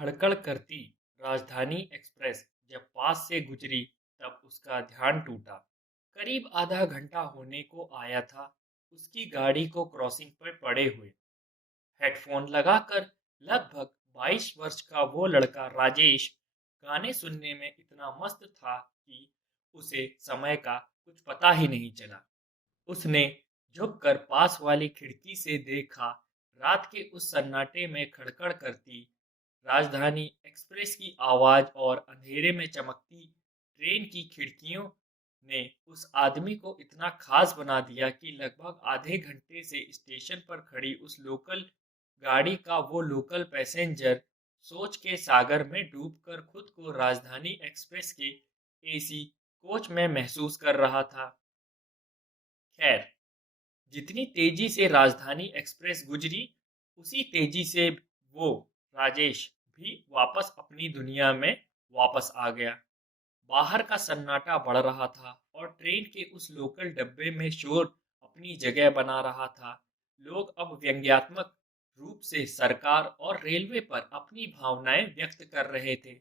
खड़खड़ करती राजधानी एक्सप्रेस जब पास से गुजरी तब उसका ध्यान टूटा। करीब आधा घंटा होने को आया था उसकी गाड़ी को क्रॉसिंग पर पड़े हुए। हेडफोन लगाकर लगभग 22 वर्ष का वो लड़का राजेश गाने सुनने में इतना मस्त था कि उसे समय का कुछ पता ही नहीं चला। उसने झुककर पास वाली खिड़की से देखा। रात के उस सन्नाटे में खड़खड़ करती राजधानी एक्सप्रेस की आवाज और अंधेरे में चमकती ट्रेन की खिड़कियों ने उस आदमी को इतना खास बना दिया कि लगभग आधे घंटे से स्टेशन पर खड़ी उस लोकल गाड़ी का वो लोकल पैसेंजर सोच के सागर में डूबकर खुद को राजधानी एक्सप्रेस के एसी कोच में महसूस कर रहा था। खैर, जितनी तेजी से राजधानी एक्सप्रेस गुजरी उसी तेजी से वो राजेश भी वापस अपनी दुनिया में वापस आ गया। बाहर का सन्नाटा बढ़ रहा था और ट्रेन के उस लोकल डब्बे में शोर अपनी जगह बना रहा था। लोग अब व्यंग्यात्मक रूप से सरकार और रेलवे पर अपनी भावनाएं व्यक्त कर रहे थे।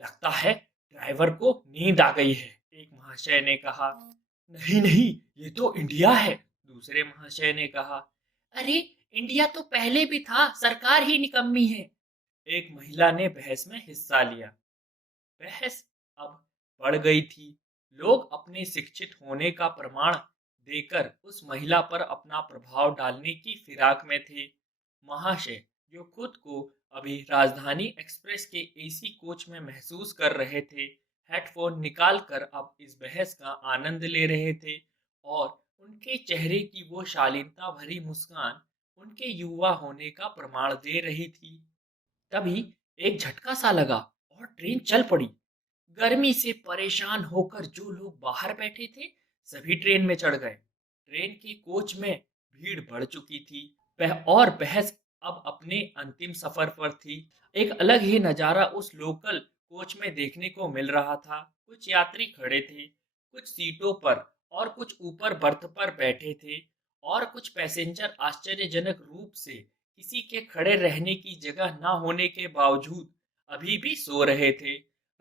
लगता है ड्राइवर को नींद आ गई है, एक महाशय ने कहा। नहीं नहीं, ये तो इंडिया है, दूसरे महाशय ने कहा। अरे, इंडिया तो पहले भी था, सरकार ही निकम्मी है, एक महिला ने बहस में हिस्सा लिया। बहस अब बढ़ गई थी। लोग अपने शिक्षित होने का प्रमाण देकर उस महिला पर अपना प्रभाव डालने की फिराक में थे। महाशय, जो खुद को अभी राजधानी एक्सप्रेस के एसी कोच में महसूस कर रहे थे, हेडफोन निकालकर अब इस बहस का आनंद ले रहे थे और उनके चेहरे की वो शालीनता भरी मुस्कान उनके युवा होने का प्रमाण दे रही थी। तभी एक झटका सा लगा और ट्रेन चल पड़ी। गर्मी से परेशान होकर जो लोग बाहर बैठे थे सभी ट्रेन में चढ़ गए। ट्रेन के कोच में भीड़ बढ़ चुकी थी और बहस अब अपने अंतिम सफर पर थी। एक अलग ही नज़ारा उस लोकल कोच में देखने को मिल रहा था। कुछ यात्री खड़े थे, कुछ सीटों पर और कुछ ऊपर बर्थ पर बैठे थे और कुछ पैसेंजर आश्चर्यजनक रूप से किसी के खड़े रहने की जगह न होने के बावजूद अभी भी सो रहे थे।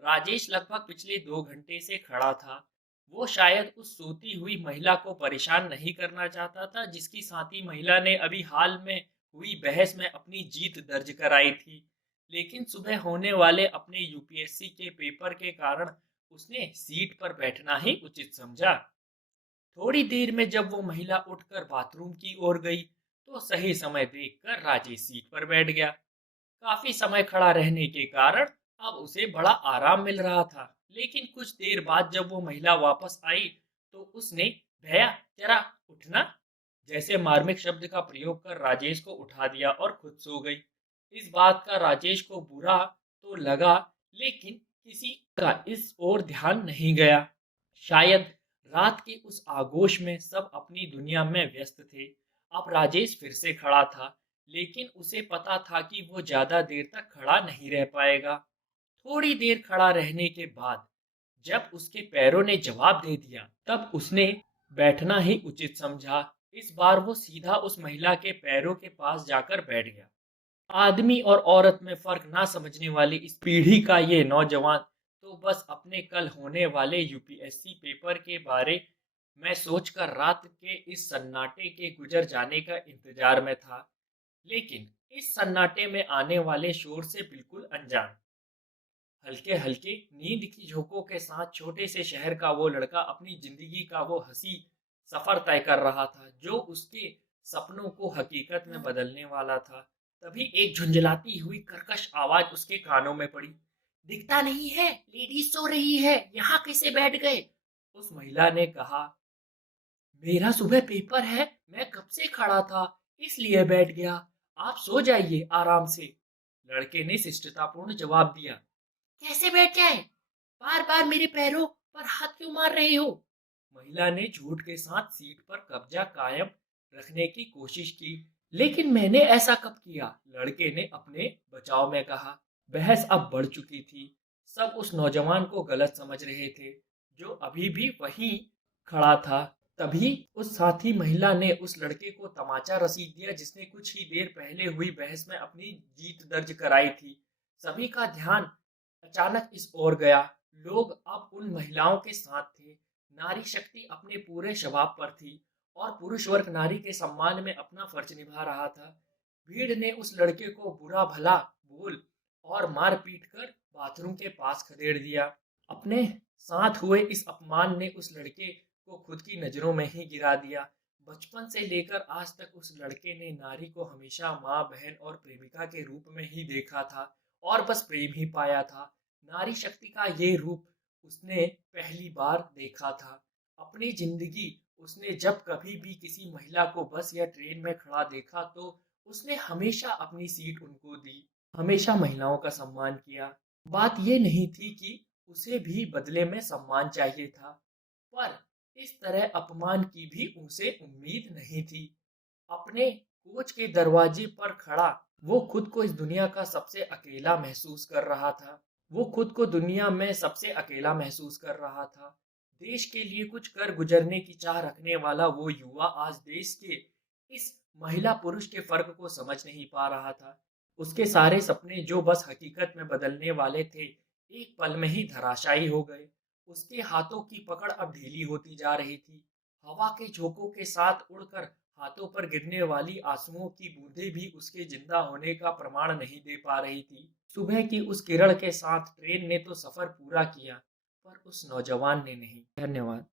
राजेश लगभग पिछले 2 घंटे से खड़ा था। वो शायद उस सोती हुई महिला को परेशान नहीं करना चाहता था जिसकी साथी महिला ने अभी हाल में हुई बहस में अपनी जीत दर्ज कराई थी। लेकिन सुबह होने वाले अपने यूपीएससी के पेपर के कारण उसने सीट पर बैठना ही उचित समझा। थोड़ी देर में जब वो महिला उठकर बाथरूम की ओर गई तो सही समय देखकर राजेश सीट पर बैठ गया। काफी समय खड़ा रहने के कारण अब उसे बड़ा आराम मिल रहा था। लेकिन कुछ देर बाद जब वो महिला वापस आई तो उसने भैया जरा उठना जैसे मार्मिक शब्द का प्रयोग कर राजेश को उठा दिया और खुद सो गई। इस बात का राजेश को बुरा तो लगा, लेकिन किसी का इस ओर ध्यान नहीं गया। शायद रात के उस आगोश में सब अपनी दुनिया में व्यस्त थे। अब राजेश फिर से खड़ा था, लेकिन उसे पता था कि वो ज्यादा देर तक खड़ा नहीं रह पाएगा। थोड़ी देर खड़ा रहने के बाद जब उसके पैरों ने जवाब दे दिया तब उसने बैठना ही उचित समझा। इस बार वो सीधा उस महिला के पैरों के पास जाकर बैठ गया। आदमी और औरत में फर्क ना समझने वाली इस पीढ़ी का ये नौजवान तो बस अपने कल होने वाले यूपीएससी पेपर के बारे में सोचकर रात के इस सन्नाटे के गुजर जाने का इंतजार में था। लेकिन इस सन्नाटे में आने वाले शोर से बिल्कुल अनजान, हल्के हल्के नींद की झोंकों के साथ छोटे से शहर का वो लड़का अपनी जिंदगी का वो हंसी सफर तय कर रहा था जो उसके सपनों को हकीकत में बदलने वाला था। तभी एक झुंझलाती हुई कर्कश आवाज उसके कानों में पड़ी। दिखता नहीं है, लेडीज सो रही है, यहाँ कैसे बैठ गए? उस महिला ने कहा। मेरा सुबह पेपर है, मैं कब से खड़ा था, इसलिए बैठ गया। आप सो जाइए आराम से, लड़के ने शिष्टतापूर्ण जवाब दिया। कैसे बैठ जाए? बार बार मेरे पैरों पर हाथ क्यों मार रहे हो? महिला ने झूठ के साथ सीट पर कब्जा कायम रखने की कोशिश की। लेकिन मैंने ऐसा कब किया? लड़के ने अपने बचाव में कहा। बहस अब बढ़ चुकी थी। सब उस नौजवान को गलत समझ रहे थे जो अभी भी वहीं खड़ा था। तभी उस साथी महिला ने उस लड़के को तमाचा रसीद दिया जिसने कुछ ही देर पहले हुई बहस में अपनी जीत दर्ज कराई थी। सभी का ध्यान अचानक इस ओर गया। लोग अब उन महिलाओं के साथ थे। नारी शक्ति अपने पूरे स्वभाव पर थी और पुरुष वर्ग नारी के सम्मान में अपना फर्ज निभा रहा था। भीड़ ने उस लड़के को बुरा भला बोल और मार पीट कर बाथरूम के पास खदेड़ दिया। अपने साथ हुए इस अपमान ने उस लड़के को खुद की नजरों में ही गिरा दिया। बचपन से लेकर आज तक उस लड़के ने नारी को हमेशा माँ, बहन और प्रेमिका के रूप में ही देखा था और बस प्रेम ही पाया था। नारी शक्ति का ये रूप उसने पहली बार देखा था। अपनी जिंदगी उसने जब कभी भी किसी महिला को बस या ट्रेन में खड़ा देखा तो उसने हमेशा अपनी सीट उनको दी, हमेशा महिलाओं का सम्मान किया। बात ये नहीं थी कि उसे भी बदले में सम्मान चाहिए था, पर इस तरह अपमान की भी उसे उम्मीद नहीं थी। अपने कोच के दरवाजे पर खड़ा वो खुद को इस दुनिया का सबसे अकेला महसूस कर रहा था। वो खुद को दुनिया में सबसे अकेला महसूस कर रहा था। देश के लिए कुछ कर गुजरने की चाह रखने वाला वो युवा आज देश के इस महिला पुरुष के फर्क को समझ नहीं पा रहा था। उसके सारे सपने जो बस हकीकत में बदलने वाले थे, एक पल में ही धराशायी हो गए। उसके हाथों की पकड़ अब ढीली होती जा रही थी। हवा के झोंकों के साथ उड़कर हाथों पर गिरने वाली आंसुओं की बूंदें भी उसके जिंदा होने का प्रमाण नहीं दे पा रही थी। सुबह की उस किरण के साथ ट्रेन ने तो सफर पूरा किया, पर उस नौजवान ने नहीं। धन्यवाद।